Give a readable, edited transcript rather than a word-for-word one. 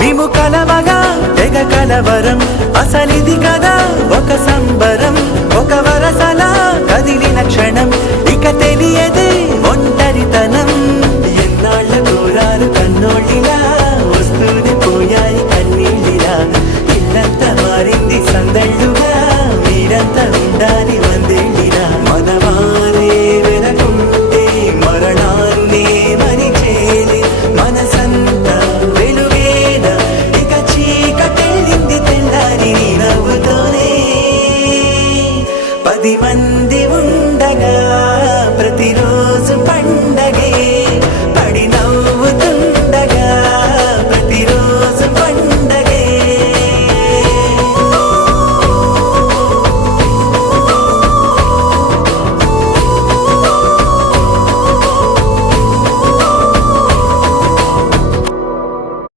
మేము కలవగా తెగ కలవరం అసలిది కదా ఒక సంబరం ఒక వరసలా కదిలిన క్షణం ఇక తెలియదు